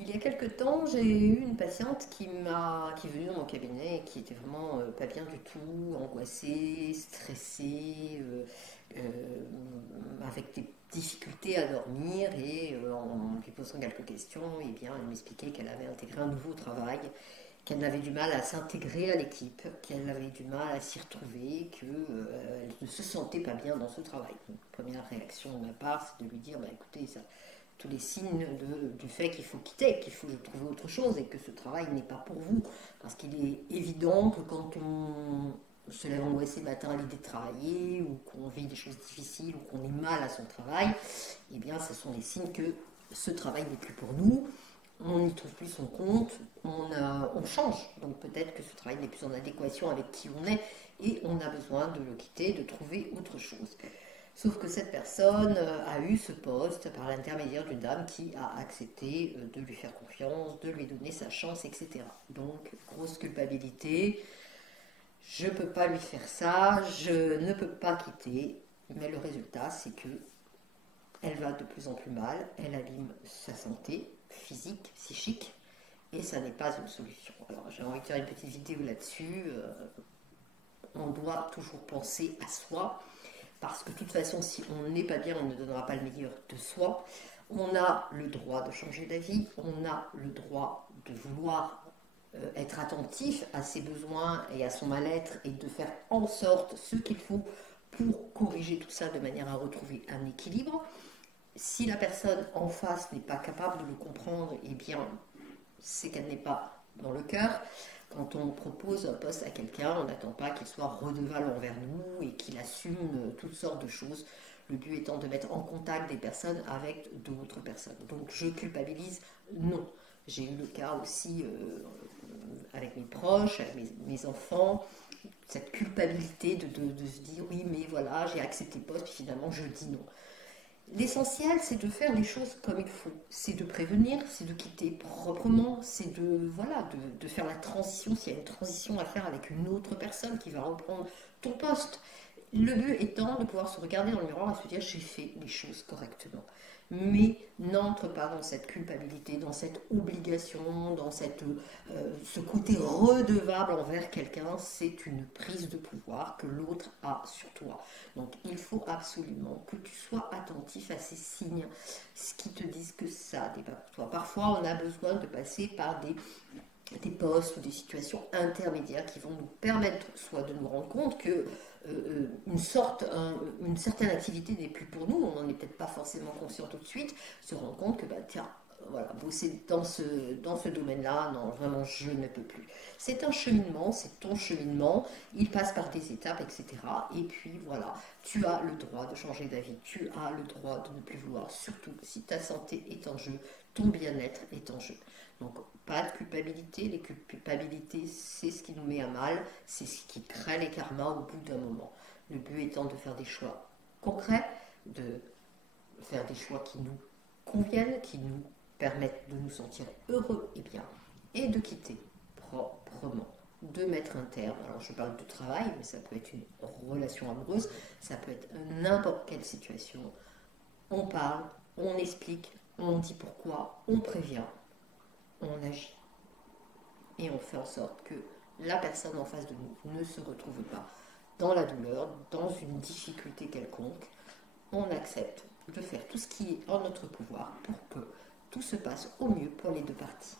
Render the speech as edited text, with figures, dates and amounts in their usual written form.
Il y a quelque temps, j'ai eu une patiente qui est venue dans mon cabinet et qui était vraiment pas bien du tout, angoissée, stressée, avec des difficultés à dormir et en lui posant quelques questions, eh bien, elle m'expliquait qu'elle avait intégré un nouveau travail, qu'elle avait du mal à s'intégrer à l'équipe, qu'elle avait du mal à s'y retrouver, qu'elle ne se sentait pas bien dans ce travail. Donc, première réaction de ma part, c'est de lui dire, bah, écoutez, ça, tous les signes du fait qu'il faut quitter, qu'il faut trouver autre chose et que ce travail n'est pas pour vous. Parce qu'il est évident que quand on se lève angoissé le matin à l'idée de travailler ou qu'on vit des choses difficiles ou qu'on est mal à son travail, eh bien ce sont les signes que ce travail n'est plus pour nous, on n'y trouve plus son compte, on change. Donc peut-être que ce travail n'est plus en adéquation avec qui on est et on a besoin de le quitter, de trouver autre chose. Sauf que cette personne a eu ce poste par l'intermédiaire d'une dame qui a accepté de lui faire confiance, de lui donner sa chance, etc. Donc, grosse culpabilité, je ne peux pas lui faire ça, je ne peux pas quitter, mais le résultat, c'est que elle va de plus en plus mal, elle abîme sa santé physique, psychique, et ça n'est pas une solution. Alors, j'ai envie de faire une petite vidéo là-dessus. On doit toujours penser à soi, parce que de toute façon, si on n'est pas bien, on ne donnera pas le meilleur de soi. On a le droit de changer d'avis, on a le droit de vouloir être attentif à ses besoins et à son mal-être et de faire en sorte ce qu'il faut pour corriger tout ça de manière à retrouver un équilibre. Si la personne en face n'est pas capable de le comprendre, eh bien, c'est qu'elle n'est pas dans le cœur. Quand on propose un poste à quelqu'un, on n'attend pas qu'il soit redevable envers nous et qu'il assume toutes sortes de choses. Le but étant de mettre en contact des personnes avec d'autres personnes. Donc je culpabilise, non. J'ai eu le cas aussi avec mes proches, avec mes enfants, cette culpabilité de se dire oui mais voilà j'ai accepté le poste puis finalement je dis non. L'essentiel, c'est de faire les choses comme il faut. C'est de prévenir, c'est de quitter proprement, c'est de faire la transition, s'il y a une transition à faire avec une autre personne qui va reprendre ton poste. Le but étant de pouvoir se regarder dans le miroir et se dire j'ai fait les choses correctement. Mais n'entre pas dans cette culpabilité, dans cette obligation, dans ce côté redevable envers quelqu'un. C'est une prise de pouvoir que l'autre a sur toi. Donc il faut absolument que tu sois attentif à ces signes, ce qui te disent que ça n'est pas pour toi. Parfois on a besoin de passer par des postes ou des situations intermédiaires qui vont nous permettre soit de nous rendre compte que une certaine activité n'est plus pour nous, on n'en est peut-être pas forcément conscient tout de suite, se rendre compte que bah, tiens, voilà, bosser dans ce domaine-là, non, vraiment, je ne peux plus. C'est un cheminement, c'est ton cheminement, il passe par des étapes, etc. Et puis voilà, tu as le droit de changer d'avis, tu as le droit de ne plus vouloir, surtout si ta santé est en jeu, ton bien-être est en jeu. Donc, pas de culpabilité. Les culpabilités, c'est ce qui nous met à mal, c'est ce qui crée les karmas au bout d'un moment. Le but étant de faire des choix concrets, de faire des choix qui nous conviennent, qui nous permettent de nous sentir heureux et bien, et de quitter proprement, de mettre un terme. Alors je parle de travail, mais ça peut être une relation amoureuse, ça peut être n'importe quelle situation. On parle, on explique, on dit pourquoi, on prévient, on agit et on fait en sorte que la personne en face de nous ne se retrouve pas dans la douleur, dans une difficulté quelconque. On accepte de faire tout ce qui est en notre pouvoir pour que tout se passe au mieux pour les deux parties.